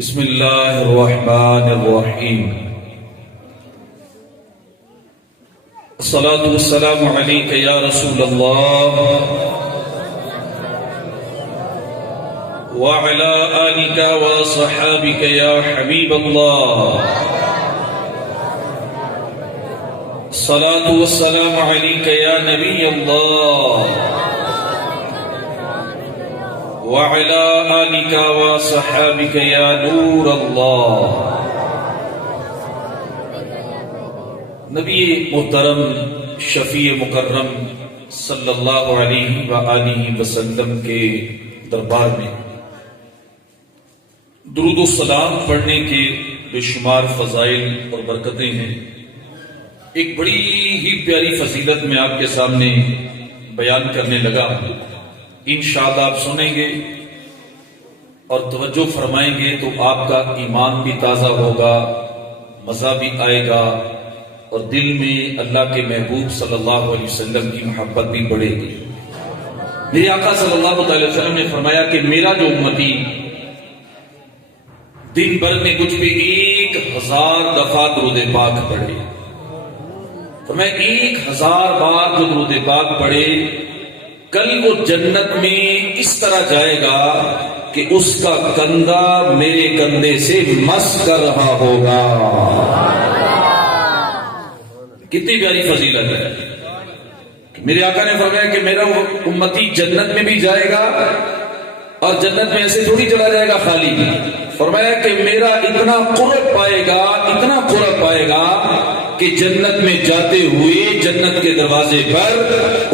بسم اللہ الرحمن الرحیم الصلاة والسلام علیک یا رسول اللہ وعلی آلک وصحابک یا حبیب اللہ الصلاة والسلام علیک یا نبی اللہ وعلى آلك وصحابك يا نور اللہ۔ نبی محترم شفیع مکرم صلی اللہ علیہ وآلہ وسلم کے دربار میں درود و سلام پڑھنے کے بے شمار فضائل اور برکتیں ہیں۔ ایک بڑی ہی پیاری فضیلت میں آپ کے سامنے بیان کرنے لگا ہوں، انشاءاللہ آپ سنیں گے اور توجہ فرمائیں گے تو آپ کا ایمان بھی تازہ ہوگا، مزہ بھی آئے گا اور دل میں اللہ کے محبوب صلی اللہ علیہ وسلم کی محبت بھی بڑھے گی۔ میرے آقا صلی اللہ علیہ وسلم نے فرمایا کہ میرا جو امتی دن بھر میں کچھ بھی 1000 دفعہ درود پاک پڑھے، فرمایا 1000 بار جو درود پاک پڑھے، کل وہ جنت میں اس طرح جائے گا کہ اس کا کندھا میرے کندھے سے مس کر رہا ہوگا۔ کتنی پیاری فضیلت ہے۔ میرے آقا نے فرمایا کہ میرا امتی جنت میں بھی جائے گا اور جنت میں ایسے تھوڑی چلا جائے گا خالی، فرمایا کہ میرا اتنا قرب پائے گا، اتنا قرب پائے گا کہ جنت میں جاتے ہوئے جنت کے دروازے پر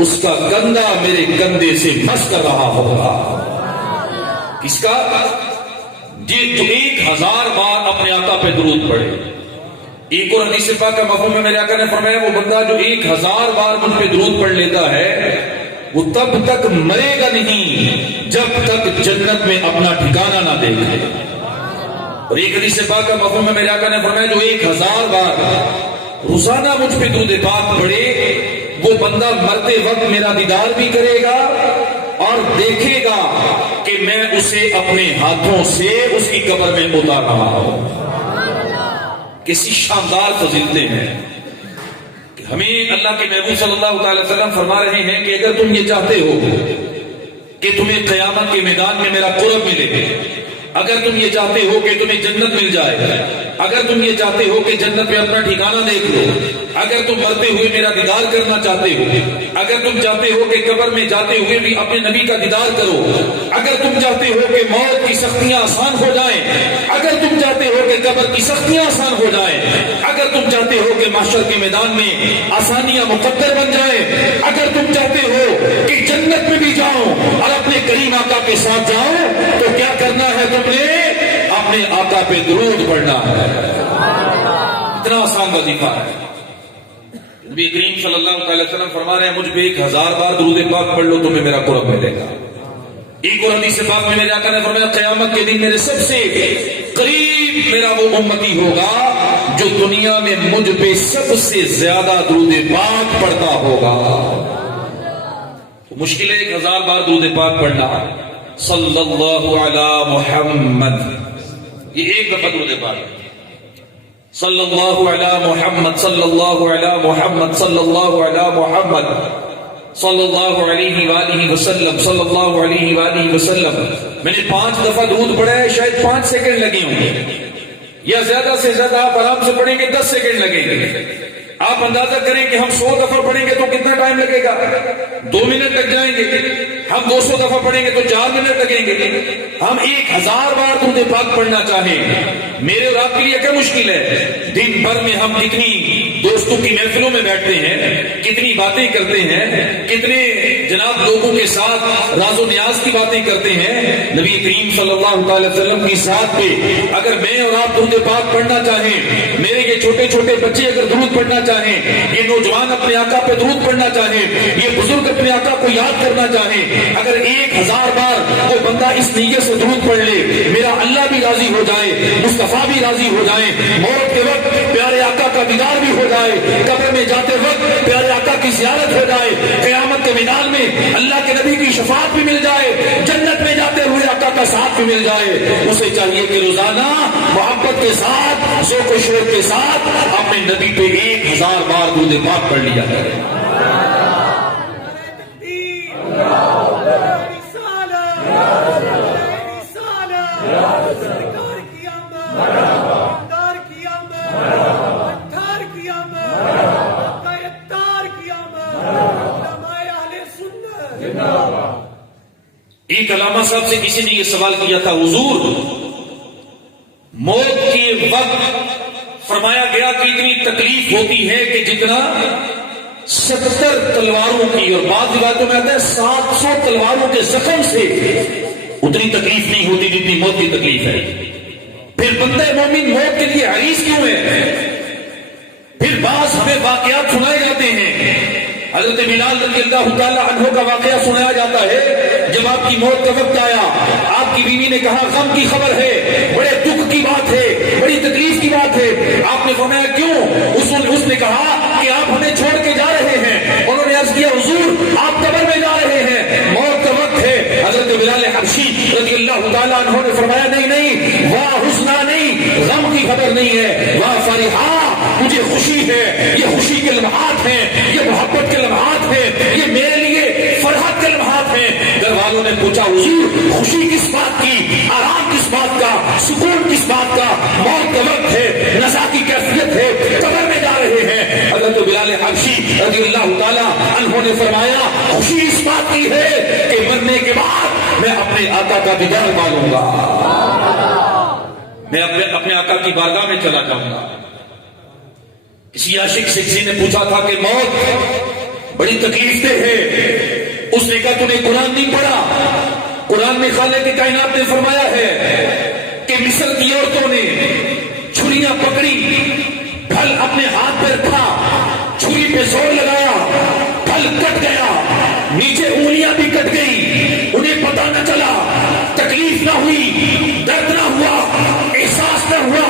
اس کا کندھا میرے کندھے سے مس کر رہا ہوگا۔ کس کا؟ جو 1000 بار اپنے آقا پہ درود پڑھے۔ ایک اور حدیث پاک کا مفہوم ہے، میرے آقا نے فرمایا وہ بندہ جو 1000 بار مجھ پہ درود پڑھ لیتا ہے وہ تب تک مرے گا نہیں جب تک جنت میں اپنا ٹھکانہ نہ دیکھے۔ اور ایک حدیث پاک کا مفہوم ہے، میرے آقا نے فرمایا جو 1000 بار روزانہ مجھ پہ درود پاک پڑھے وہ بندہ مرتے وقت میرا دیدار بھی کرے گا اور دیکھے گا کہ میں اسے اپنے ہاتھوں سے اس کی قبر میں اتار رہا ہوں۔ کسی شاندار فضیلتیں ہیں کہ ہمیں اللہ کے محبوب صلی اللہ تعالی وسلم فرما رہے ہیں کہ اگر تم یہ چاہتے ہو کہ تمہیں قیامت کے میدان میں میرا قرب ملے، اگر تم یہ چاہتے ہو کہ تمہیں جنت مل جائے، اگر تم یہ چاہتے ہو کہ جنت میں اپنا ٹھکانہ دیکھ لو، اگر تم مرتے ہوئے میرا دیدار کرنا چاہتے ہو، اگر تم چاہتے ہو کہ قبر میں جاتے ہوئے بھی اپنے نبی کا دیدار کرو، اگر تم چاہتے ہو کہ موت کی سختیاں آسان ہو جائیں، اگر تم چاہتے ہو کہ قبر کی سختیاں آسان ہو جائیں، اگر تم چاہتے ہو کہ محشر کے میدان میں آسانیاں مقدر بن جائیں، اگر تم چاہتے ہو کہ جنت میں بھی جاؤ اور اپنے کریم آقا کے ساتھ جاؤ، تو کیا کرنا ہے؟ تم نے اپنے آقا پہ درود پڑھنا ہے۔ اتنا آسان وظیفہ ہے۔ نبی کریم صلی اللہ علیہ وسلم فرما رہے ہیں مجھ پہ 1000 بار درود پاک پڑھ لو تمہیں میرا قرب ملے گا۔ ایک اور حدیث پاک میں میرے آقا نے فرمایا قیامت کے دن میرے سب سے قریب میرا وہ امتی ہوگا جو دنیا میں مجھ پہ سب سے زیادہ درود پاک پڑھتا ہوگا۔ مشکل ہے 1000 بار درود پاک پڑھنا۔ صلی اللہ علی محمد، یہ ایک دفعہ درود پاک، صلی اللہ علی محمد، صلی اللہ علی محمد، صلی اللہ علی محمد، صلی اللہ علیہ وآلہ وسلم، صلی اللہ علیہ وآلہ وسلم۔ میں نے 5 دفعہ درود پڑھا ہے، شاید 5 سیکنڈ لگے ہوں گے، یا زیادہ سے زیادہ آپ آرام سے پڑھیں گے 10 سیکنڈ لگیں گے۔ آپ اندازہ کریں کہ ہم 100 دفعہ پڑھیں گے تو کتنا ٹائم لگے گا؟ 2 منٹ لگ جائیں گے۔ ہم 200 دفعہ پڑھیں گے تو 4 منٹ لگیں گے۔ ہم 1000 بار درود پاک پڑھنا چاہیں، میرے اور آپ کے لیے کیا مشکل ہے؟ دن بھر میں ہم کتنی دوستوں کی محفلوں میں بیٹھتے ہیں، کتنی باتیں کرتے ہیں، کتنے جناب لوگوں کے ساتھ راز و نیاز کی باتیں کرتے ہیں۔ نبی کریم صلی اللہ علیہ وسلم کی ذات پہ اگر میں اور آپ درود پاک پڑھنا چاہیں، میرے یہ چھوٹے چھوٹے بچے اگر درود پڑھنا چاہیں، یہ نوجوان اپنے آقا پہ درود پڑھنا چاہیں، یہ بزرگ اپنے آقا کو یاد کرنا چاہیں، اگر 1000 بار وہ بندہ اس نیت سے درود پڑھ لے، میرا اللہ بھی راضی ہو جائے، مصطفیٰ بھی راضی ہو جائیں، موت کے وقت پیارے آقا کا دیدار بھی ہو جائے، قبر میں جاتے وقت پیارے آقا کی زیارت ہو جائے، قیامت کے میدان میں اللہ کے نبی کی شفاعت بھی مل جائے، جنت میں جاتے ہوئے آقا کا ساتھ بھی مل جائے، اسے چاہیے کہ روزانہ محبت کے ساتھ، ذوق و شوق کے ساتھ اپنے نبی پہ 1000 بار درود پاک پڑھ لیا کرے۔ ایک علامہ صاحب سے کسی نے یہ سوال کیا تھا، حضور موت کے وقت فرمایا گیا کہ اتنی تکلیف ہوتی ہے کہ جتنا 70 تلواروں کی، اور بعض روایتوں میں آتا ہے 700 تلواروں کے زخم سے اتنی تکلیف نہیں ہوتی جتنی موت کی تکلیف ہے۔ پھر بندہ مومن موت کے لیے حریص کیوں ہے؟ پھر بعض ہمیں واقعات سنائے جاتے ہیں۔ حضرت بلال رضی اللہ تعالی عنہ کا واقعہ سنایا جاتا ہے، جب آپ کی موت کا وقت آیا، آپ کی بیوی نے کہا غم کی خبر ہے، بڑے دکھ کی بات ہے، بڑی تکلیف کی بات ہے۔ آپ نے فرمایا کیوں؟ اس نے کہا کہ آپ ہمیں چھوڑ کے جا رہے ہیں۔ انہوں نے عرض کیا حضور آپ قبر میں جا رہے ہیں، موت کا وقت ہے۔ حضرت بلال حبشی رضی اللہ تعالیٰ عنہ نے فرمایا نہیں، واہ حزنا نہیں، غم کی خبر نہیں ہے، واہ فرحا، مجھے خوشی ہے، یہ خوشی کے لمحات ہیں، یہ محبت کے لمحات ہیں، یہ میرے لیے فرحت کے لمحات ہیں۔ گھر والوں نے پوچھا حضور خوشی کس بات کی، آرام کس بات کا، سکون کس بات کا؟ موت کا وقت ہے، نزا کی کیفیت ہے، قبر میں جا رہے ہیں۔ حضرت بلال حبشی رضی اللہ تعالیٰ عنہ نے فرمایا خوشی اس بات کی ہے کہ مرنے کے بعد میں اپنے آقا کا دیدار پالوں گا، میں اپنے آقا کی بارگاہ میں چلا جاؤں گا۔ کسی عاشق سے کسی نے پوچھا تھا کہ موت بڑی تکلیف دہ ہے، اس نے کہا تو نے قرآن نہیں پڑھا؟ قرآن میں خالق کائنات نے فرمایا ہے کہ مصر کی عورتوں نے چھریاں پکڑی، پھل اپنے ہاتھ پہ رکھا، چھری پہ زور لگایا، پھل کٹ گیا، نیچے انگلیاں بھی کٹ گئی، انہیں پتہ نہ چلا، تکلیف نہ ہوئی، درد نہ ہوا، احساس نہ ہوا،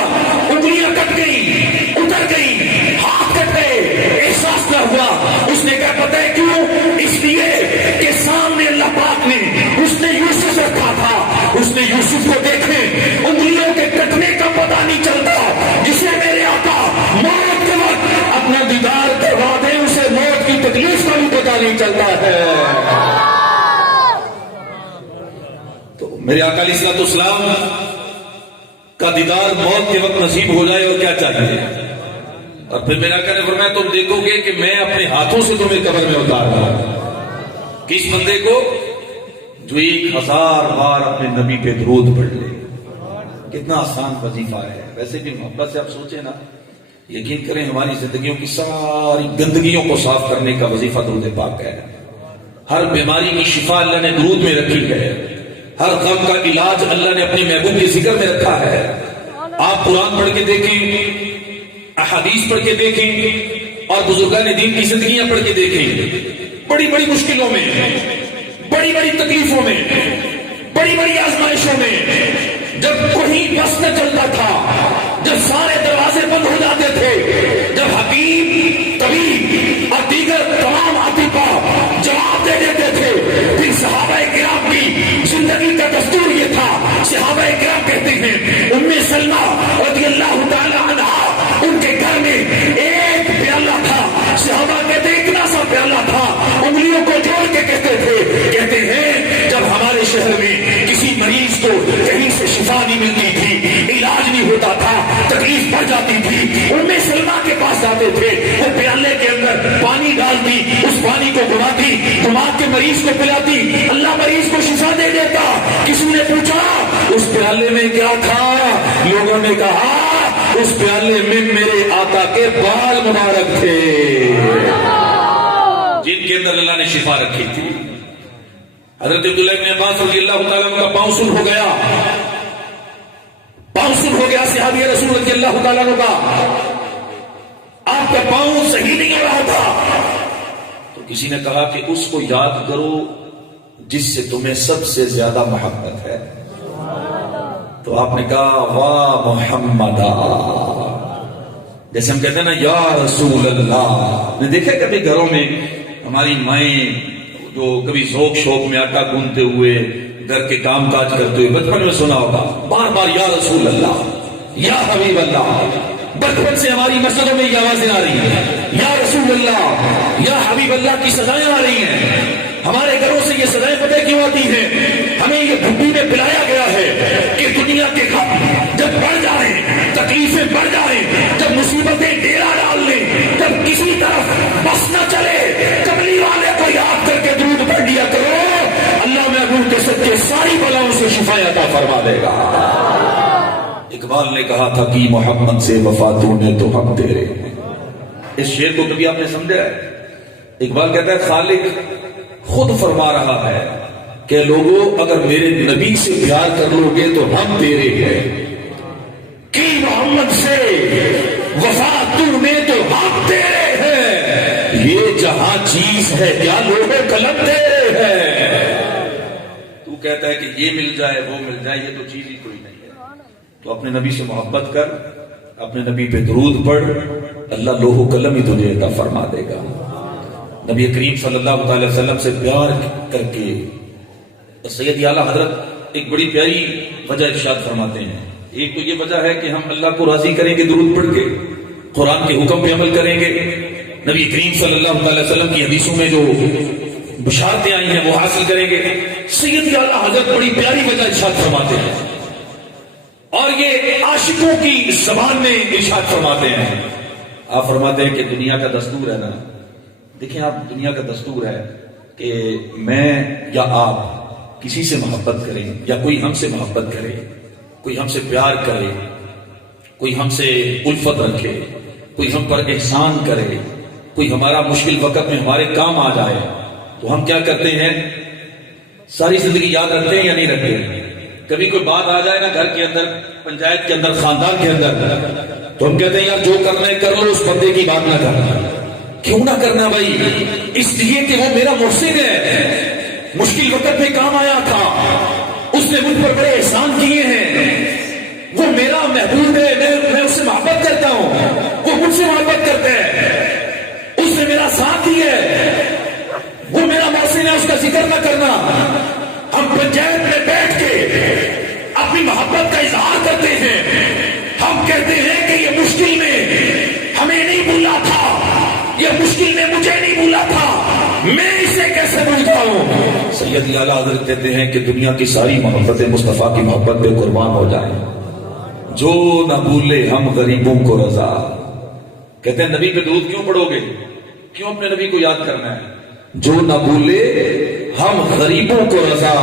انگلیاں کٹ گئی، اتر گئی، ہاتھ کٹ گئے، احساس نہ ہوا۔ اس نے کہا پتہ ہے کیوں؟ اس لیے کہ سامنے اللہ پاک نے اس نے یوسف رکھا تھا، اس نے یوسف کو دیکھے، انگلیوں کے کٹنے کا پتہ نہیں چلتا، جسے میرے آقا موت کے وقت اپنا دیدار کروا دے اسے موت کی تکلیف کا بھی پتہ نہیں چلتا ہے۔ تو میرے آقا علیہ الصلوۃ والسلام کا دیدار موت کے وقت نصیب ہو جائے اور کیا چاہیے؟ اور پھر میرا آقا نے فرمایا تم دیکھو گے کہ میں اپنے ہاتھوں سے تمہیں قبر میں اتار رہا ہوں۔ کس بندے کو؟ جو 1000 بار اپنے نبی پہ درود پڑھ لے۔ کتنا آسان وظیفہ ہے۔ ویسے بھی محبت سے آپ سوچیں نا، یقین کریں ہماری زندگیوں کی ساری گندگیوں کو صاف کرنے کا وظیفہ درود پاک ہے۔ ہر بیماری کی شفا اللہ نے درود میں رکھی ہے، ہر غم کا علاج اللہ نے اپنے محبوب کے ذکر میں رکھا ہے۔ آپ قرآن پڑھ کے دیکھیں، احادیث پڑھ کے دیکھیں، اور بزرگان دین کی زندگیاں پڑھ کے دیکھیں۔ بڑی بڑی مشکلوں میں، بڑی بڑی تکلیفوں میں، بڑی بڑی آزمائشوں میں، جب کوئی بس نہ چلتا تھا، جب سارے دروازے بند ہو جاتے تھے، جب حکیم، طبیب اور دیگر تمام اطباء جواب دے دیتے تھے، پھر صحابہ کرام کی زندگی کا دستور یہ تھا۔ صحابہ کرام کہتے ہیں ام سلمہ رضی اللہ تعالی عنہا، ان کے گھر میں ایک پیالہ تھا، صحابہ کہتے اتنا سا پیالہ تھا، انگلیوں کو جوڑ کے کہتے تھے، کہتے ہیں جب ہمارے شہر میں کسی مریض کو کہیں سے شفا نہیں ملتی تھی، علاج نہیں ہوتا تھا، تکلیف پڑ جاتی تھی، ام سلمہ کے پاس جاتے تھے، وہ پیالے کے اندر پانی ڈالتی، اس پانی کو گھماتی، گھما کے مریض کو پلاتی، اللہ مریض کو شفا دے دیتا۔ کسی نے پوچھا اس پیالے میں کیا تھا؟ لوگوں نے کہا اس پیالے میں میرے آقا کے بال مبارک تھے، جن کے اندر اللہ نے شفا رکھی تھی۔ حضرت عبداللہ بن عباس رضی اللہ تعالیٰ عنہ کا پاؤں سن ہو گیا، پاؤں سن ہو گیا صحابی رسول رضی اللہ تعالیٰ عنہ کا، آپ کا پاؤں صحیح نہیں ہو رہا تھا، تو کسی نے کہا کہ اس کو یاد کرو جس سے تمہیں سب سے زیادہ محبت ہے۔ تو آپ نے کہا واہ محمد، جیسے ہم کہتے ہیں نا یا رسول اللہ۔ نے دیکھا کبھی گھروں میں ہماری مائیں جو کبھی ذوق شوق میں آٹا گوندتے ہوئے گھر کے کام کاج کرتے ہوئے بچپن میں سنا ہوگا بار بار یا رسول اللہ، یا حبیب اللہ. بچپن سے ہماری مسجدوں میں یہ آوازیں آ رہی ہیں، یا رسول اللہ، یا حبیب اللہ کی صدائیں آ رہی ہیں. ہمارے گھروں سے یہ صدائیں پتہ کیوں آتی ہیں؟ ہمیں یہ بھٹی میں پلایا گیا ہے کہ دنیا کے غم جب بڑھ جائیں، تکلیفیں بڑھ جائیں، جب مصیبتیں ڈیرا ڈال لیں، جب کسی طرف بس نہ چلے، کملی والے کو یاد کر کے درود پڑھ لیا کرو، اللہ محبوب کے صدقے ساری بلاؤں سے شفا عطا فرما دے گا. اقبال نے کہا تھا کہ محمد سے وفا تو نے تو ہم تیرے. اس شعر کو کبھی آپ نے سمجھا ہے؟ اقبال کہتا ہے خالق خود فرما رہا ہے کہ لوگوں اگر میرے نبی سے پیار کر لو گے تو ہم تیرے ہیں. کہ محمد سے وفا تو نے تو ہم تیرے ہیں. یہ جہاں چیز ہے کیا لوگوں قلم تیرے ہیں. تو کہتا ہے کہ یہ مل جائے وہ مل جائے، یہ تو چیز ہی کوئی نہیں ہے. تو اپنے نبی سے محبت کر، اپنے نبی پہ درود پڑھ، اللہ لوح و قلم ہی تجھے عطا فرما دے گا. نبی کریم صلی اللہ علیہ وسلم سے پیار کر کے سید اعلیٰ حضرت ایک بڑی پیاری وجہ ارشاد فرماتے ہیں. ایک تو یہ وجہ ہے کہ ہم اللہ کو راضی کریں گے درود پڑھ کے، قرآن کے حکم پہ عمل کریں گے، نبی کریم صلی اللہ علیہ وسلم کی حدیثوں میں جو بشارتیں آئی ہیں وہ حاصل کریں گے. سید اعلیٰ حضرت بڑی پیاری وجہ ارشاد فرماتے ہیں اور یہ عاشقوں کی زبان میں ارشاد فرماتے ہیں. آپ فرماتے ہیں کہ دنیا کا دستور ہے نا، دیکھیں آپ، دنیا کا دستور ہے کہ میں یا آپ کسی سے محبت کریں یا کوئی ہم سے محبت کرے، کوئی ہم سے پیار کرے، کوئی ہم سے الفت رکھے، کوئی ہم پر احسان کرے، کوئی ہمارا مشکل وقت میں ہمارے کام آ جائے، تو ہم کیا کرتے ہیں؟ ساری زندگی یاد رکھتے ہیں یا نہیں رکھتے؟ کبھی کوئی بات آ جائے نا گھر کے اندر، پنچایت کے اندر، خاندان کے اندر، تو ہم کہتے ہیں یار جو کرنا ہے کر لو، اس بندے کی بات نہ کرنا. کیوں نہ کرنا بھائی؟ اس لیے کہ وہ میرا محسن ہے، مشکل وقت میں کام آیا تھا، اس نے مجھ پر بڑے احسان کیے ہیں، وہ میرا محبوب ہے، میں اس سے محبت کرتا ہوں، وہ مجھ سے محبت کرتا ہے، اس نے میرا ساتھ دیا ہے، وہ میرا محسن ہے، اس کا ذکر نہ کرنا. ہم پنچایت میں بیٹھ کے اپنی محبت کا اظہار کرتے ہیں، ہم کہتے ہیں کہ یہ مشکل میں ہمیں نہیں بھولا تھا، یہ مشکل میں مجھے نہیں بھولا تھا، میں اسے کیسے بھولتا ہوں. سید اعلیٰ حضرت کہتے ہیں کہ دنیا کی ساری محبتیں مصطفیٰ کی محبت پہ قربان ہو جائیں. جو نہ بھولے ہم غریبوں کو رضا. کہتے ہیں نبی پہ درود کیوں پڑھو گے؟ کیوں اپنے نبی کو یاد کرنا ہے؟ جو نہ بھولے ہم غریبوں کو رضا،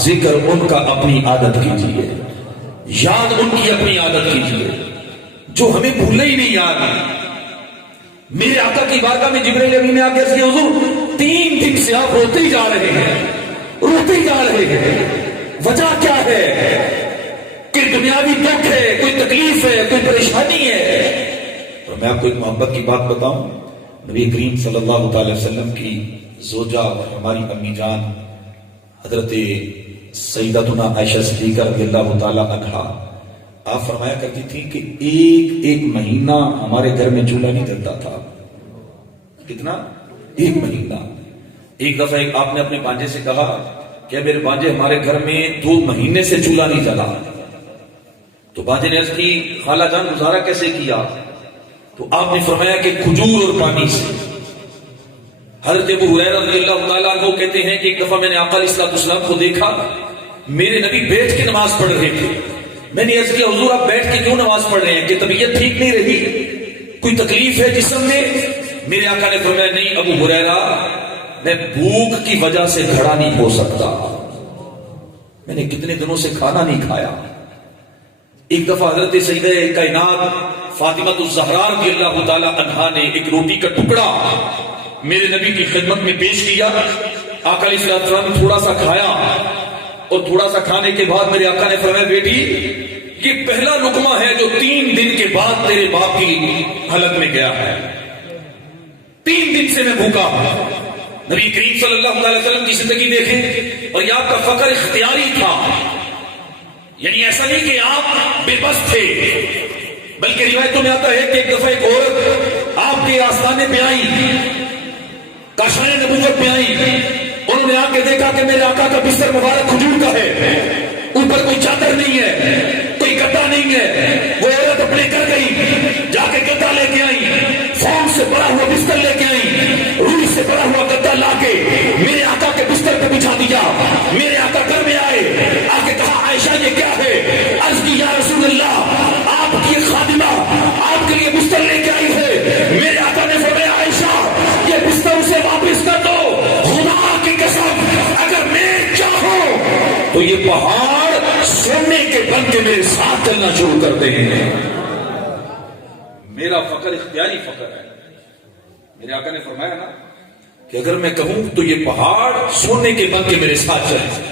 ذکر ان کا اپنی عادت کیجیے، یاد ان کی اپنی عادت کیجیے. جو ہمیں بھولے ہی نہیں یاد. میرے آقا کی بارگاہ میں جبرائیل امین نے آ کے عرض کیا حضور 3 دن سے آپ روتے ہی جا رہے ہیں، روتے ہی جا رہے ہیں، وجہ کیا ہے؟ کہ دنیاوی دکھ ہے، کوئی تکلیف ہے، کوئی پریشانی ہے. تو میں آپ کو ایک محبت کی بات بتاؤں. نبی کریم صلی اللہ علیہ وسلم کی زوجہ اور ہماری امی جان حضرت سیدتنا عائشہ صدیقہ رضی اللہ تعالی عنہا آپ فرمایا کرتی تھی کہ ایک مہینہ ہمارے گھر میں چولہا نہیں جلتا تھا. کتنا؟ 1 مہینہ. ایک دفعہ آپ نے اپنے بانجے سے کہا کہ میرے بانجے ہمارے گھر میں 2 مہینے سے چولہا نہیں جلا. تو بانجے نے عرض کی خالہ جان گزارا کیسے کیا؟ تو آپ نے فرمایا کہ کھجور اور پانی سے. حضرت ابو ہریرہ رضی اللہ تعالیٰ عنہ کہتے ہیں کہ ایک دفعہ میں نے آقا علیہ السلام کو دیکھا، میرے نبی بیٹھ کے نماز پڑھ رہے تھے. میں نے عرض کیا حضور آپ بیٹھ کے کیوں نماز پڑھ رہے ہیں؟ کہ طبیعت ٹھیک نہیں رہی، کوئی تکلیف ہے جسم میں؟ میرے آقا نے فرمایا نہیں ابو ہریرہ، میں بھوک کی وجہ سے کھڑا نہیں ہو سکتا، میں نے کتنے دنوں سے کھانا نہیں کھایا. ایک دفعہ حضرت سیدہ کائنات فاطمہ الزہرا رضی اللہ تعالی عنہا نے ایک روٹی کا ٹکڑا میرے نبی کی خدمت میں پیش کیا. آقا علیہ السلام نے تھوڑا سا کھایا اور تھوڑا سا کھانے کے بعد میرے آقا نے فرمایا بیٹی یہ پہلا لقمہ ہے جو 3 دن کے بعد تیرے باپ کی حلق میں گیا ہے. 3 دن سے میں بھوکا. نبی کریم صلی اللہ علیہ وسلم کی زندگی دیکھیں اور یہ آپ کا فقر اختیاری تھا، یعنی ایسا نہیں کہ آپ بے بس تھے، بلکہ روایتوں میں آتا ہے کہ ایک دفعہ ایک عورت آپ کے آستانے پہ آئی، کاشانِ نبوت پہ آئی، اور انہوں نے آ کے دیکھا کہ میرے آقا کا بستر مبارک کھجور کا ہے، اوپر کوئی چادر نہیں ہے، کوئی گدا نہیں ہے. وہ عورت اپنے گھر گئی، جا کے گدا لے کے آئی، فوم سے بڑا ہوا بستر لے کے آئی، روئی سے بڑا ہوا گدا لا کے میرے آقا کے بستر پہ بچھا دیا. میرے آقا گھر میں آئے، آ کے کہا عائشہ یہ کیا ہے؟ عرض کی یا رسول اللہ آپ کی خادمہ آپ کے لیے بستر لے کے آئی ہے. میرے آقا نے فرمایا عائشہ یہ بستر اسے واپس کر دو، خدا کی قسم اگر میں چاہوں تو یہ پہاڑ سونے کے بن کے میرے ساتھ چلنا شروع کرتے ہیں. میرا فقر اختیاری فقر ہے. میرے آقا نے فرمایا نا کہ اگر میں کہوں تو یہ پہاڑ سونے کے بن کے میرے ساتھ چلے.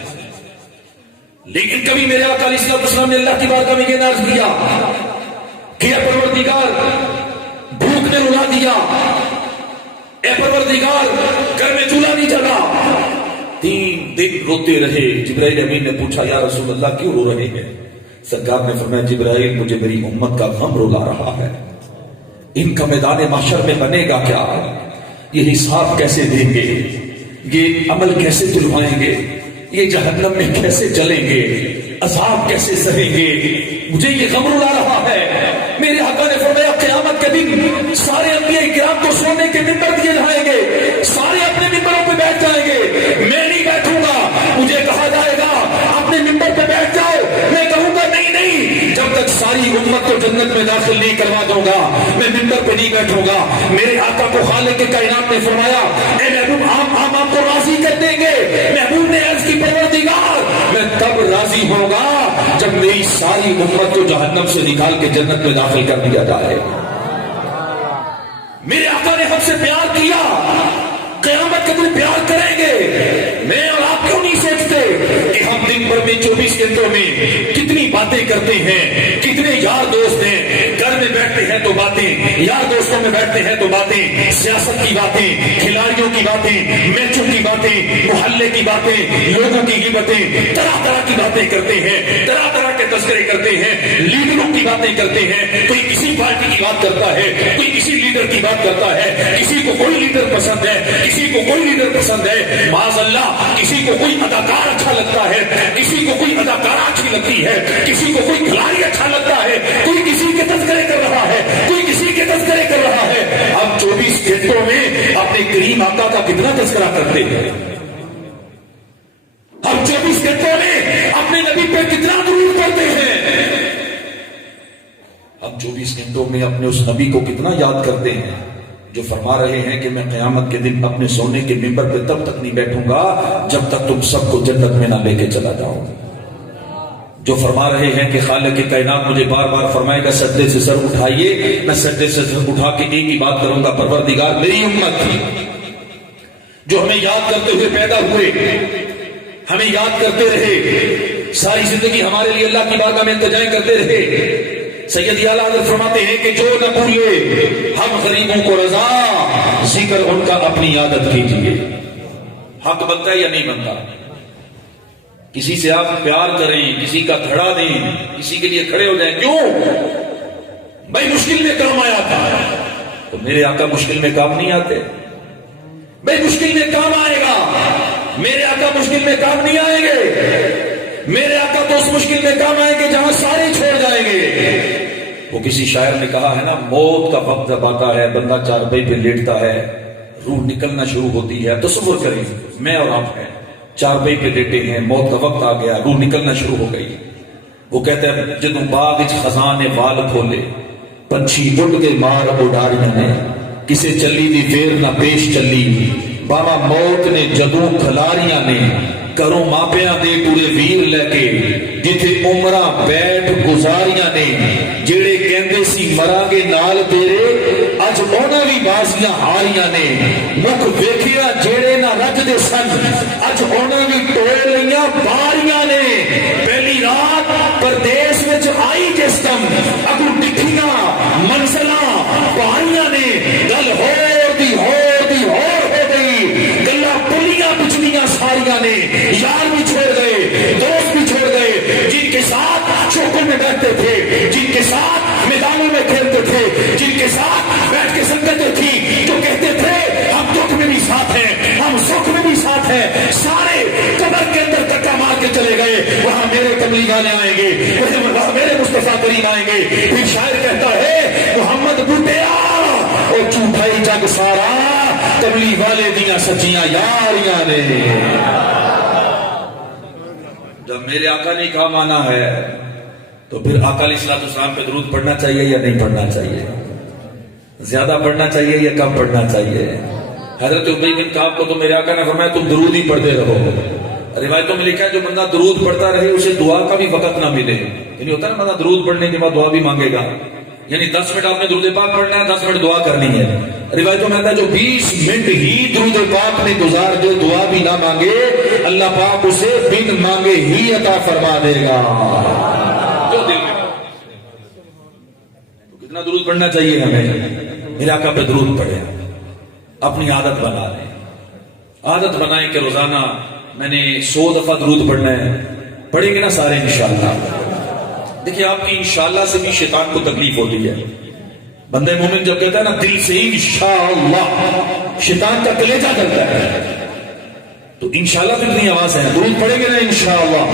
لیکن کبھی میرے آقا علیہ الصلوۃ والسلام نے اللہ کی بارگاہ میں یہ عرض کیا کہ اے پروردگار بھوک نے رلا دیا، اے پروردگار گھر میں چولہا نہیں جلا. 3 دن روتے رہے. جبرائیل امین نے پوچھا یا رسول اللہ کیوں رو رہے ہیں؟ سرکار نے فرمایا جبرائیل مجھے میری امت کا غم رلا رہا ہے. ان کا میدان محشر میں بنے گا کیا؟ یہ حساب کیسے دیں گے؟ یہ عمل کیسے دلوائیں گے؟ یہ جہنم میں کیسے چلیں گے؟ عذاب کیسے سہیں گے؟ مجھے یہ غم رلا رہا ہے. میرے آقا نے فرمایا قیامت کے دن سارے انبیاء کرام کو سونے کے ممبر دیے جائیں گے، سارے اپنے ممبروں پہ بیٹھ جائیں گے. میں نہیں بیٹھوں گا. مجھے کہا جائے گا اپنے ممبر پہ بیٹھ جاؤ. میں کہوں گا نہیں نہیں، جب تک ساری امت کو جنت میں داخل نہیں کروا دوں گا میں ممبر پہ نہیں بیٹھوں گا. میرے آقا کو خالق کائنات نے فرمایا اے محبوب ہم آپ کو راضی کر دیں گے. محبوب نے عرض کی پروردگار میں تب راضی ہوں گا جب میری ساری امت کو جہنم سے نکال کے جنت میں داخل کر دیا جائے. میرے آقا نے ہم سے پیار کیا، قیامت کے دن پیار کریں گے. میں اور آپ کیوں نہیں سوچتے کہ ہم دن بھر میں 24 گھنٹوں میں کتنی باتیں کرتے ہیں، کتنے یار دوست ہیں. گھر میں بیٹھتے ہیں تو باتیں، یار دوستوں میں بیٹھتے ہیں تو باتیں، سیاست کی باتیں، کھلاڑیوں کی باتیں، میچوں کی باتیں، محلے کی باتیں، لوگوں کی غیبتیں، طرح طرح کی باتیں کرتے ہیں، طرح طرح کے تذکرے کرتے ہیں، لیڈروں کی باتیں کرتے ہیں. کوئی کسی پارٹی کی بات کرتا ہے، کوئی کسی لیڈر کی بات کرتا ہے. کسی کو کوئی لیڈر پسند ہے، کسی کو کوئی لیڈر پسند ہے. معاذ اللہ کسی کو کوئی اداکار اچھا لگتا ہے، کسی کو کوئی اداکارہ اچھی لگتی ہے، کسی کو کوئی کھلاڑی اچھا لگتا ہے، کوئی کسی کے تذکرے کر رہا ہے، کوئی کسی کے تذکرے کر رہا ہے. اب 24 گھنٹوں میں اپنے کریم آقا کا کتنا تذکرہ کرتے ہیں؟ اب 24 گھنٹوں میں اپنے نبی پہ کتنا درود پڑھتے ہیں؟ اب 24 گھنٹوں میں اپنے اس نبی کو کتنا یاد کرتے ہیں جو فرما رہے ہیں کہ میں قیامت کے دن اپنے سونے کے ممبر پہ تب تک نہیں بیٹھوں گا جب تک تم سب کو جنت میں نہ لے کے چلا جاؤں. جو فرما رہے ہیں کہ خالق کی کائنات مجھے بار بار فرمائے گا سجدے سے سر اٹھائیے، میں سجدے سے سر اٹھا کے ایک ہی بات کروں گا پروردگار میری امت جو ہمیں یاد کرتے ہوئے پیدا ہوئے، ہمیں یاد کرتے رہے، ساری زندگی ہمارے لیے اللہ کی بارگاہ میں التجائیں کرتے رہے. سید اعلیٰ حضرت فرماتے ہیں کہ جو نہ بھولے ہم غریبوں کو رضا، ذکر ان کا اپنی عادت کیجیے. حق بنتا ہے یا نہیں بنتا؟ کسی سے آپ پیار کریں، کسی کا دھڑا دیں، کسی کے لیے کھڑے ہو جائیں. کیوں بھائی مشکل میں کام آیا تھا، تو میرے آقا مشکل میں کام نہیں آتے. بھائی مشکل میں کام آئے گا، میرے آقا مشکل میں کام نہیں آئیں گے. میرے آقا تو اس مشکل میں کام آئیں گے جہاں سارے چھوڑ جائیں گے. وہ کسی شاعر نے کہا ہے نا، موت کا وقت جب آتا ہے بندہ چارپائی پہ لیٹتا ہے، روح نکلنا شروع ہوتی ہے. تصور کریں میں اور آپ ہیں، چارپائی پہ لیٹے ہیں، موت کا وقت آ گیا، روح نکلنا شروع ہو گئی. وہ کہتے ہیں جدوں باغ وچ خزانے وال کھولے، پنچھی اڑ کے مار اڈاریاں نے، کسے چلی دی فیر نہ پیش چلی، بابا موت نے جدوں کھلاریاں نے، کروں ماپیاں دے پورے ویر لے کے، جتھے عمراں بیٹھ گزاریاں نے، جڑے کہندے سی مراں گے نال تیرے، اج اونا بھی بازیاں ہاریاں نے، مکھ ویکھیا جڑے نہ رجدے سن، اج اونا بھی ٹوئے لیاں باریاں نے. پہلی رات پردیس وچ آئی جس دم، اگوں ڈٹھیاں منزلاں پاریاں نے، گل ہور دی ہور دی ہور ہو گئی، گلاں پلیاں پچھلیاں ساریاں نے. یار بھی چھوڑ گئے، دوست بھی چھوڑ گئے، جن کے ساتھ چوکوں میں بیٹھتے تھے، جن کے ساتھ میدانوں میں کھیلتے تھے، جن کے ساتھ بیٹھ کے سنگتیں تھی، جو کہتے تھے ہم دکھ میں بھی ساتھ ہیں، ہم سکھ میں بھی ساتھ ہیں. والے آئیں گے، میرے مصطفیٰ کریم آئیں گے. پھر شاعر کہتا ہے محمد بوٹیا اور جھوٹائی جگ سارا تبلیغ والے دیاں سچیاں یاریاں نے. جب میرے آقا نے کہا مانا ہے تو پھر آقا علیہ الصلوۃ والسلام پہ درود پڑھنا چاہیے یا نہیں پڑھنا چاہیے؟ زیادہ پڑھنا چاہیے یا کم پڑھنا چاہیے؟ حضرت ابی بن کعب کو تو میرے آقا نے فرمایا تم درود ہی پڑھتے رہو. روایتوں میں لکھا ہے جو بندہ درود پڑھتا رہے اسے دعا کا بھی وقت نہ ملے. یعنی ہوتا ہے نا بندہ درود پڑھنے کے بعد دعا بھی مانگے گا، یعنی 10 منٹ آپ نے درود پاک پڑھنا ہے، 10 منٹ دعا کرنی ہے. روایتوں میں آتا ہے جو 20 منٹ ہی درود پاک میں گزار دے دعا بھی نہ مانگے اللہ پاک اسے بن مانگے ہی عطا فرما دے گا. جو دل میں تو کتنا درود پڑھنا چاہیے ہمیں؟ میرے آقا پہ درود پڑھے، اپنی عادت بنا لیں. عادت بنائیں کہ روزانہ میں نے 100 دفعہ درود پڑھنا ہے. پڑھیں گے نا سارے انشاءاللہ. دیکھیں آپ کی انشاءاللہ سے بھی شیطان کو تکلیف ہوتی ہے. بندہ مومن جب کہتا ہے نا دل سے ہی انشاءاللہ، شیطان کا کلیجہ کرتا ہے. تو انشاءاللہ تو اتنی آواز ہے، درود پڑھیں گے نا انشاءاللہ،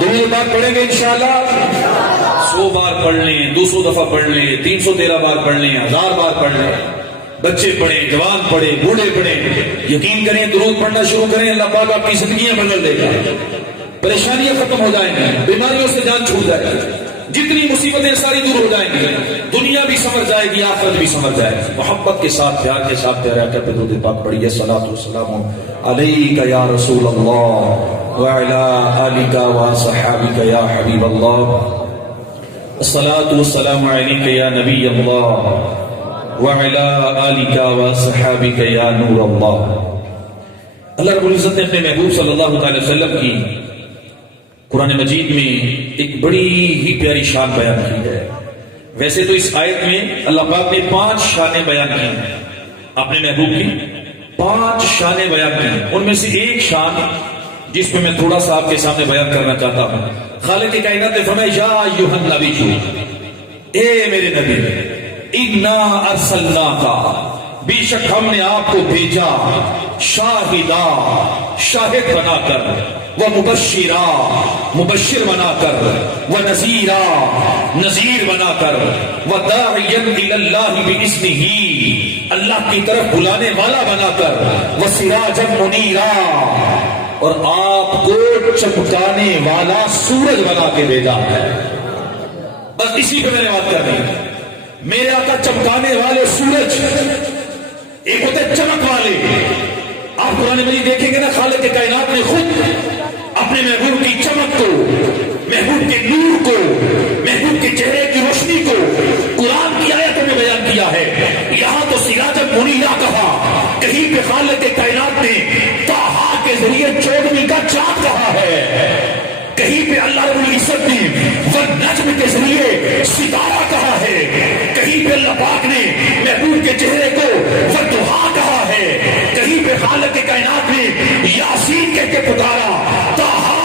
درود پاک پڑھیں گے انشاءاللہ. 100 بار پڑھ لیں، 200 دفعہ پڑھ لیں، 313 بار پڑھ لیں، 1000 بار پڑھ لیں. بچے پڑھیں، جوان پڑھیں، بوڑھے پڑھیں. یقین کریں درود پڑھنا شروع کریں اللہ پاک آپ کی زندگیاں بدل دے گا. پریشانیاں ختم ہو جائیں گی، بیماریوں سے جان چھوٹ جائے گی، جتنی مصیبتیں ساری دور ہو جائیں گی، دنیا بھی سمجھ جائے گی، آخرت بھی سمجھ جائے گی. محبت کے ساتھ پیار کے ساتھ پیارے آقا پہ درود پاک پڑھیے. صلاۃ والسلام علیک یا رسول اللہ وعلی آلک وصحابک یا حبیب اللہ. الصلاۃ والسلام علیک یا نبی اللہ وعلی آلک وصحابک یا نور اللہ. اللہ رب العزت نے اپنے محبوب صلی اللہ علیہ وسلم کی قرآن مجید میں ایک بڑی ہی پیاری شان بیان کی ہے. ویسے تو اس آیت میں اللہ پاک نے 5 شانیں بیان کی ہیں، اپنے محبوب کی 5 شانیں بیان کی ہیں. ان میں سے ایک شان جس پہ میں تھوڑا سا آپ کے سامنے بیان کرنا چاہتا ہوں. خالق کائنات نے فرمایا یا ایھا النبی، اے میرے نبی، انا ارسلناک، بے شک ہم نے آپ کو بھیجا، شاہدہ، شاہد بنا کر، ومبشرا، مبشر بنا کر، ونذیرا، نذیر بنا کر، وداعیا الی اللہ باذنہ، اللہ کی طرف بلانے والا بنا کر، وسراجا منیرا، اور آپ کو چمکانے والا سورج بنا کے بھیجا ہے. بس اسی پہ میں نے بات کرنی ہے. میرے آقا چمکانے والے سورج، ایک ہوتے چمک والے. آپ قرآن مجید دیکھیں گے نا خالق کائنات نے خود اپنے محبوب کی چمک کو، محبوب کے نور کو، محبوب کے چہرے کی روشنی کو قرآن کی آیتوں میں بیان کیا ہے. یہاں تو سراج منیرا کہا، کہیں پہ خالق کائنات نے طٰہٰ کے ذریعے 14ویں کا چاند کہا ہے، کہیں پہ اللہ رب العزت نے والنجم کے ذریعے ستارہ کہا ہے، کہیں پہ اللہ پاک نے محبوب کے چہرے کو والضحیٰ کہا ہے، کہیں پہ خالق کائنات نے یاسین کہہ کے پکارا. طٰہٰ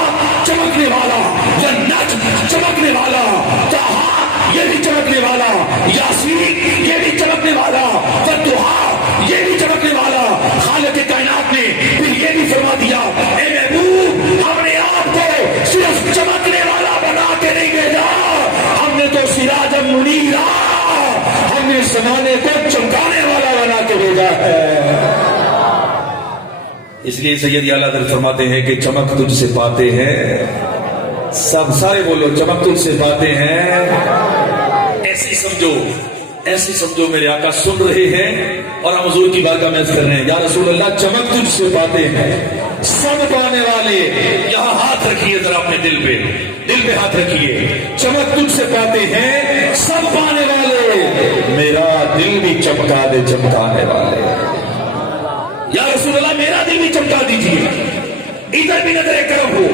چمکنے والا، والنجم چمکنے والا، طٰہٰ یہ بھی چمکنے والا، یاسین یہ بھی چمکنے والا، والضحیٰ یہ بھی چمکنے والا. خالق کائنات نے پھر یہ بھی فرما دیا اے محبوب ہم نے آپ کو صرف چمکنے والا بنا کے نہیں بھیجا، ہم نے تو سراج منیرا، ہم نے زمانے کو چمکانے والا بنا کے بھیجا ہے. اس لیے سید اعلیٰ حضرت فرماتے ہیں کہ چمک تجھ سے پاتے ہیں سب، سارے بولو چمک تجھ سے پاتے ہیں. ایسی سمجھو، ایسی سمجھو میرے آقا سن رہے ہیں اور ہم حضور کی بارگاہ میں عرض کر رہے ہیں یا رسول اللہ چمک تجھ سے پاتے ہیں سب پانے والے. یہاں ہاتھ رکھیے ذرا اپنے دل پہ ہاتھ رکھیے. چمک تجھ سے پاتے ہیں سب پانے والے، میرا دل بھی چمکا دے چمکانے والے. یا رسول اللہ میرا دل بھی چمکا دیجیے، ادھر بھی نظر کرم ہو.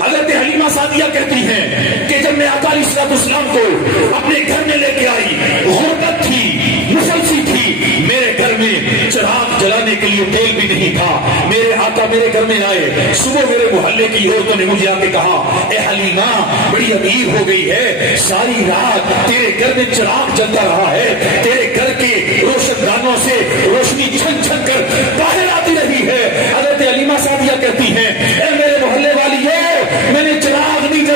حضرت حلیمہ سعدیہ کہتی ہیں کہ جب میں آقا علیہ الصلوۃ والسلام کو اپنے گھر میں لے کے آئی، غربت تھی، مسلسی تھی، میرے گھر میں چراغ جلانے کے لیے تیل بھی نہیں تھا. میرے آقا میرے گھر میں آئے، صبح میرے محلے کی عورتوں نے مجھے آ کے کہا اے حلیمہ بڑی امیر ہو گئی ہے، ساری رات تیرے گھر میں چراغ جلتا رہا ہے، تیرے گھر کے روشن دانوں سے روشنی چھن چھن کر باہر آتی رہی ہے. حضرت حلیمہ سعدیہ کہتی ہیں اے میرے محلے والی میں نے چراغ نہیں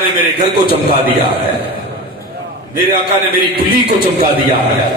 آقا نے میرے گھر کو چمکا دیا ہے، میرے آقا نے میری کلی کو چمکا دیا ہے،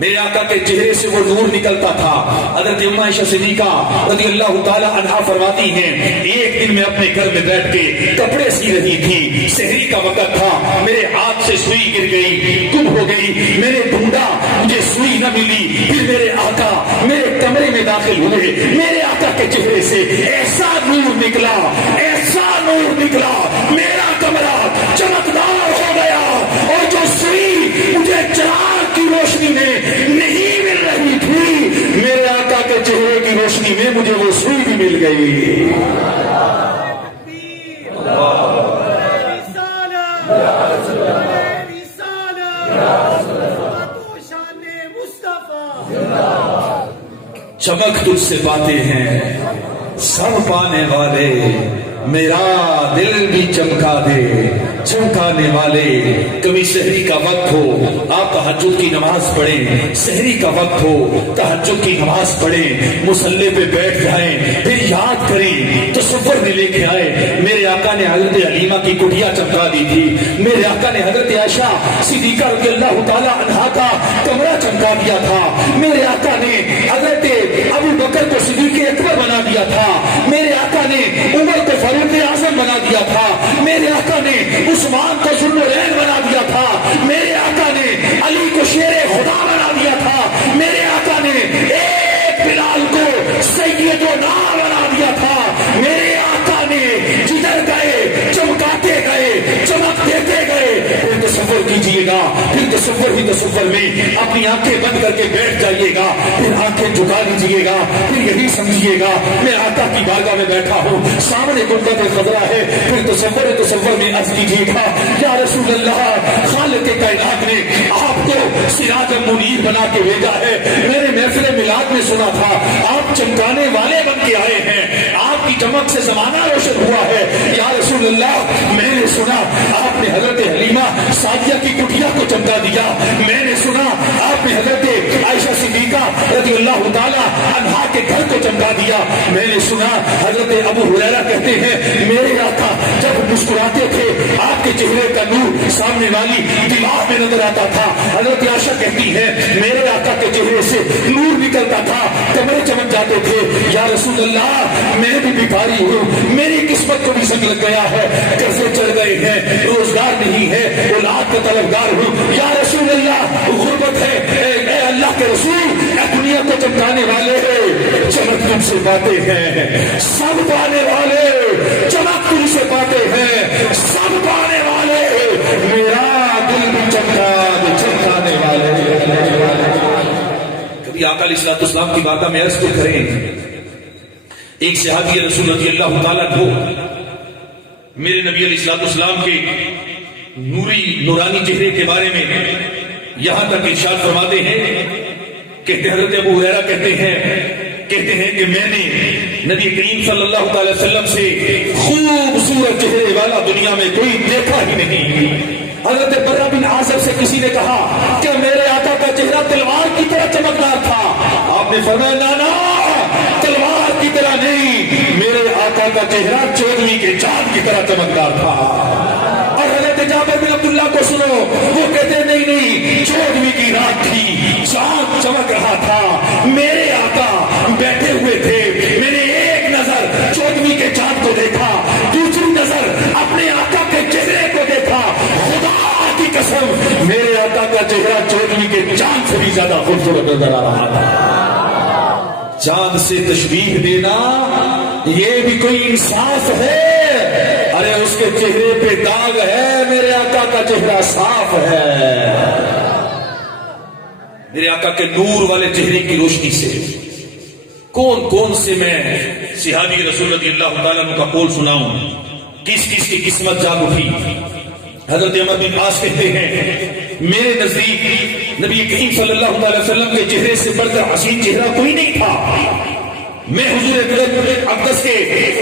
میرے آقا کے چہرے سے وہ نور نکلتا تھا۔ حضرت ام عائشہ صدیقہ رضی اللہ تعالی عنہا فرماتی ہیں ایک دن میں اپنے گھر میں بیٹھ کے کپڑے سی رہی تھی، سحری کا وقت تھا، میرے ہاتھ سے سوئی گر گئی، گم ہو گئی، میں نے ڈھونڈا مجھے سوئی نہ ملی، پھر میرے آقا میرے کمرے میں داخل ہوئے، میرے آقا کے چہرے سے ایسا نور نکلا، ایسا نور نکلا، میرا کمرہ چمکدار ہو گیا، اور جو سوئی مجھے چراغ کی روشنی میں نہیں مل رہی تھی، میرے آقا کے چہرے کی روشنی میں مجھے وہ سوئی بھی مل گئی۔ چمک تجھ سے باتیں ہیں سب پانے والے، میرا دل بھی چمکا دے چمکانے والے۔ کبھی سحری کا وقت ہو آپ تہجد کی نماز پڑھیں، سحری کا وقت ہو تہجد کی نماز پڑھیں، مصلی پہ بیٹھ جائیں، پھر یاد کریں تصور میں لے کے آئے میرے آقا نے حضرت حلیمہ کی کٹھیا چمکا دی تھی، میرے آقا نے حضرت عائشہ صدیقہ رضی اللہ تعالی عنہا کا کمرہ چمکا دیا تھا، میرے آقا نے حضرت ابو بکر کو صدیق اکبر بنا دیا تھا، میرے آقا نے عمر کو فاروق اعظم بنا دیا تھا، میرے آقا نے عثمان کو ذوالنورین بنا دیا تھا، میرے آقا نے علی کو شیر خدا بنا دیا تھا، میرے آقا نے ایک بلال کو سید و نا بنا دیا تھا، میرے آقا نے جدھر گئے چمکاتے گئے چمک دیتے گئے۔ پھر تصور کیجئے گا، پھر تصور ہی تصور میں اپنی آنکھیں بند کر کے بیٹھ جائیے گا، پھر آنکھیں جھکا لیجئے گا، پھر یہی سمجھیے گا میں آقا کی بارگاہ میں بیٹھا ہوں، سامنے گنبد خضرا ہے، پھر تصور میں عرض کیجیے گا یا رسول اللہ خالق کائنات نے آپ کو سراج منیر بنا کے بھیجا ہے، میں نے محفل میلاد میں سنا تھا آپ چمکانے والے بن کے آئے ہیں، آپ کی چمک سے زمانہ روشن ہوا ہے، یا رسول اللہ میں نے سنا آپ نے حضرت حلیمہ سعدیہ کی کٹھیا کو چمکا دیا، میں نے سنا آپ نے حضرت عائشہ صدیقہ رضی اللہ تعالی عنہا کے گھر کو چمکا دیا، میں نے سنا حضرت ابو ہریرہ کہتے ہیں میرے آقا جب مسکراتے تھے آپ کے چہرے کا نور سامنے والی دماغ میں نظر آتا تھا، حضرت عائشہ کہتی ہے میرے آقا کے چہرے سے نور نکلتا تھا، کمرے چمک جاتے تھے، یا رسول اللہ میں بھی بیکاری ہوں، میری قسمت کو بھی زنگ لگ گیا ہے، قرضے چڑھ گئے ہیں، روزگار نہیں ہے، اولاد کا طلبگار ہوں، یا رسول اللہ غربت ہے، اے اللہ کے رسول اے دنیا کو چمکانے والے چمک تم سے باتیں ہیں سب پانے والے، چمک تم سے باتیں ہیں سب پانے والے، میرا دل بھی چمکانے والے۔ کبھی آقا علیہ السلام کی باتیں میں عرض تو کریں، ایک صحابی رسول رضی اللہ تعالیٰ عنہ میرے نبی علیہ السلام کے نورانی چہرے کے بارے میں یہاں تک ارشاد فرماتے ہیں، کہتے حضرت ابو ہریرہ کہتے ہیں کہ میں نے نبی کریم صلی اللہ تعالی وسلم سے خوبصورت چہرے والا دنیا میں کوئی دیکھا ہی نہیں۔ حضرت برہ بن عازب سے کسی نے کہا کہ میرے آقا کا چہرہ تلوار کی طرح چمکدار تھا، آپ نے فرمایا نا تلوار کی طرح نہیں، میرے آقا کا چہرہ چودھویں کے چاند کی طرح چمکدار تھا۔ اور حضرت جابر بن عبداللہ کو سنو، وہ کہتے نہیں چودھویں کی رات تھی، چاند چمک رہا تھا، میرے آقا بیٹھے ہوئے تھے، میں نے ایک نظر چودھویں کے چاند کو دیکھا، دوسری نظر اپنے آقا کے چہرے کو دیکھا، خدا کی قسم میرے آقا کا چہرہ چودھویں کے چاند سے بھی زیادہ خوبصورت نظر آ رہا تھا۔ چاند سے تشبیہ دینا یہ بھی کوئی انصاف ہے؟ ارے اس کے چہرے پہ داغ ہے، میرے آقا کا چہرہ صاف ہے۔ میرے آقا کے نور والے چہرے کی روشنی سے کون سے میں صحابی رسول رضی اللہ تعالیٰ عنہ کا قول سناؤں، کس کس کی قسمت جاگ اٹھی۔ حضرت عمر بن عاص کہتے ہیں میرے نزدیک نبی کریم صلی اللہ علیہ وسلم کے چہرے سے بڑھ کر حسین چہرہ کوئی نہیں تھا، میں حضور اقدس کے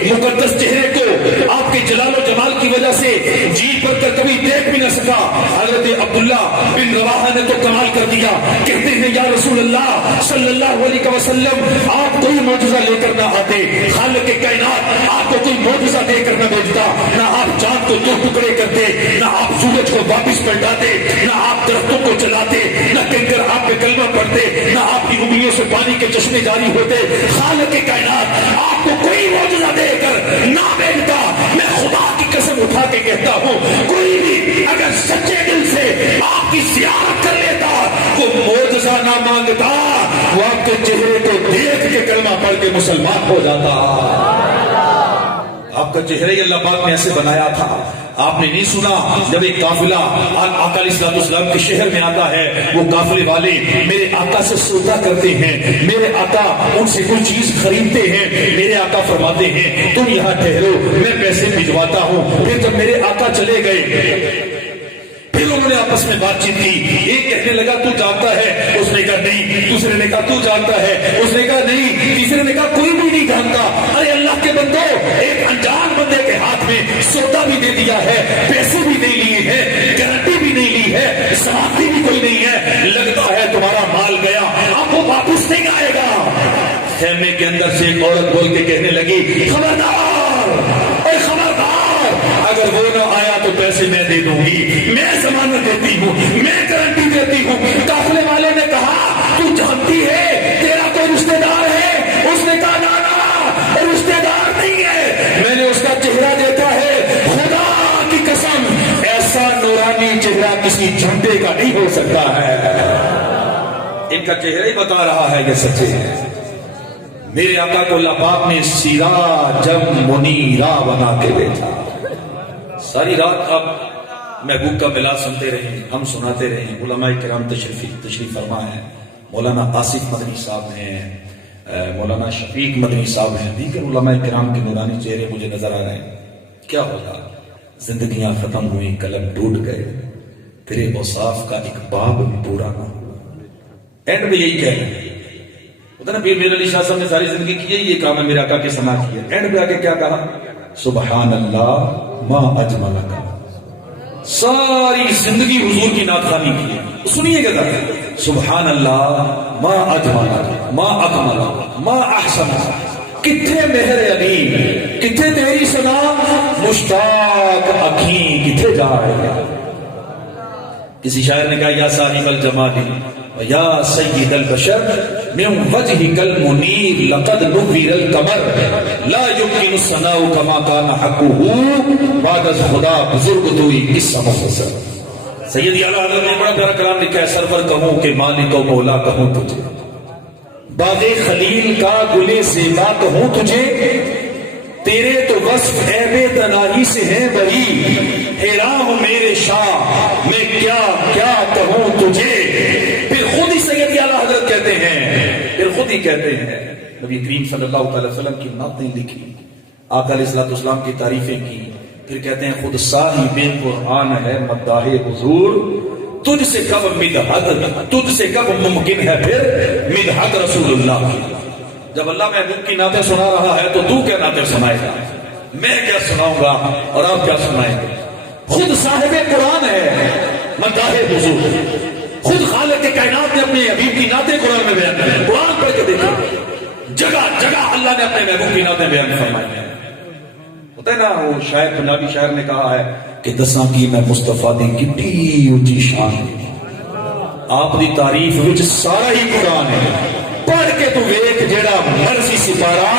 مقدس چہرے کو آپ کے جلال و جمال کی وجہ سے جی پر کر کبھی دیکھ بھی نہ سکا۔ حضرت عبداللہ بن رواحہ نے تو کمال کر دیا، کہتے ہیں یا رسول اللہ صلی اللہ علیہ وسلم آپ کوئی معجزہ لے کر نہ آتے، خالق کائنات آپ کو کوئی معجزہ دے کر نہ بھیجتا، نہ آپ چاند کو دو ٹکڑے کرتے، نہ آپ سورج کو واپس پلٹاتے، نہ آپ درختوں کو چلاتے، نہ کنکر آپ پہ کلمہ پڑھتے، نہ آپ کی انگلیوں سے پانی کے چشمے جاری ہوتے، خالق کائنات آپ کو کوئی معجزہ دے کر نہ بھیجتا، میں خدا کی قسم اٹھا کے کہتا ہوں کوئی بھی اگر سچے دل سے آپ کی زیارت کر لیتا، وہ معجزہ نہ مانگتا، وہ آپ کے چہرے کو دیکھ کے کلمہ پڑھ کے مسلمان ہو جاتا۔ آپ کا چہرہ ہی اللہ پاک نے ایسے بنایا تھا۔ آپ نے نہیں سنا جب ایک قافلہ آقا علیہ السلام کے شہر میں آتا ہے، وہ قافلے والے میرے آقا سے سودا کرتے ہیں، میرے آقا ان سے کوئی چیز خریدتے ہیں، میرے آقا فرماتے ہیں تم یہاں ٹھہرو میں پیسے بھجواتا ہوں۔ پھر جب میرے آقا چلے گئے پھر انہوں نے آپس میں بات چیت کی، ایک کہنے لگا تو جانتا ہے، اس نے کہا نہیں، دوسرے نے کہا تو جانتا ہے، اس نے کہا نہیں، تیسرے نے کہا کوئی بھی نہیں جانتا۔ ارے اللہ کے بندو، ایک انجان بندے کے ہاتھ میں سودا بھی دے دیا ہے، پیسے بھی نہیں لیے ہیں، گارنٹی بھی نہیں لی ہے، ضمانتی بھی کوئی نہیں ہے، لگتا ہے تمہارا مال گیا اب وہ واپس نہیں آئے گا۔ خیمے کے اندر سے ایک عورت بول کے کہنے لگی خبردار، اے خبردار، اگر وہ نہ آیا تو پیسے میں دے دوں گی، میں ضمانت دیتی ہوں، میں گارنٹی دیتی ہوں۔ قافلے والے نے کہا تو جانتی ہے تیرا کوئی رشتہ دار ہے؟ اس نے کہا نا رشتہ دار نہیں ہے، میں نے اس کا چہرہ دیکھا ہے، خدا کی قسم ایسا نورانی چہرہ کسی جھنڈے کا نہیں ہو سکتا ہے۔ ان کا چہرہ ہی بتا رہا ہے یہ سچے ہے۔ میرے آقا کو اللہ پاک نے سراجم منیرا بنا کے بھیجا۔ ساری رات آپ محبوب کا ملاد سنتے رہے، ہم سناتے رہے، علماء کرام تشریف فرما ہے، مولانا آصف مدنی صاحب ہیں، مولانا شفیق مدنی صاحب ہیں، دیگر علماء کرام کے نورانی چہرے مجھے نظر آ رہے ہیں۔ کیا ہوگا؟ زندگیاں ختم ہوئی، قلم ٹوٹ گئے، تیرے اوصاف کا ایک باب بھی پورا نہ ہوا۔ اینڈ میں یہی کہہ رہے ہیں، ہوتا نا پیر میر علی شاہ صاحب نے ساری زندگی کی ہے، یہ کام ہے میرے آقا کے سما کیا، اینڈ پہ آ کے کیا کہا؟ سبحان اللہ ما اجملک، ساری زندگی حضور کی نعتخوانی کی ہے۔ سنیے گا سبحان اللہ ما اجملک ما اکملک ما احسنک، کتنے مہر علی، کتنے تیری ثنا، مشتاق اکھیں کتنے جا رہے ہیں۔ کسی شاعر نے کہا یا صاحب الجمال یا سید البشر من وجهك المنیر لقد نور القمر لا يمكن الثناء كما كان حقه بعد از خدا بزرگ توئی قصہ مختصر۔ سید اعلیٰ حضرت نے بڑا پیارا کلام لکھا ہے، سرور کہوں کہ مالک و مولا کہوں تجھے، باغ خلیل کا گل زیبا کہوں تجھے، تیرے تو وصف عیب تناہی سے ہیں بری، حیران ہوں میرے شاہ میں کیا کیا کہوں تجھے۔ پھر خود ہی سید اعلیٰ حضرت کہتے ہیں، پھر خود ہی کہتے ہیں، نبی کریم صلی اللہ علیہ وسلم کی نعتیں لکھی، آقا علیہ السلام کی تعریفیں کی، پھر کہتے ہیں خود صاحب قرآن ہے مداح حضور، تجھ سے کب مدحت، تجھ سے کب ممکن ہے پھر مدحت رسول اللہ کی۔ جب اللہ محبوب کی نعتیں سنا رہا ہے تو تو کیا نعتیں سنائے گا، میں کیا سناؤں گا اور آپ کیا سنائیں گے؟ خود صاحب قرآن ہے مداح حضور، خود خالق کائنات نے اپنے حبیب کی نعتیں قرآن میں بیان کی، قرآن پڑھ کے دیکھیں، جگہ جگہ اللہ نے اپنے محبوب کی نعتیں بیان فرمائی ہیں۔ ہوتا ہے نا وہ شاعر، پنجابی شاعر نے کہا ہے کہ دساں کی میں مصطفیٰ دی کتنی اونچی شان ہے، آپ دی تعریف وچ سارا ہی قرآن ہے، پڑھ کے تو ویکھ جیڑا مرضی سپارہ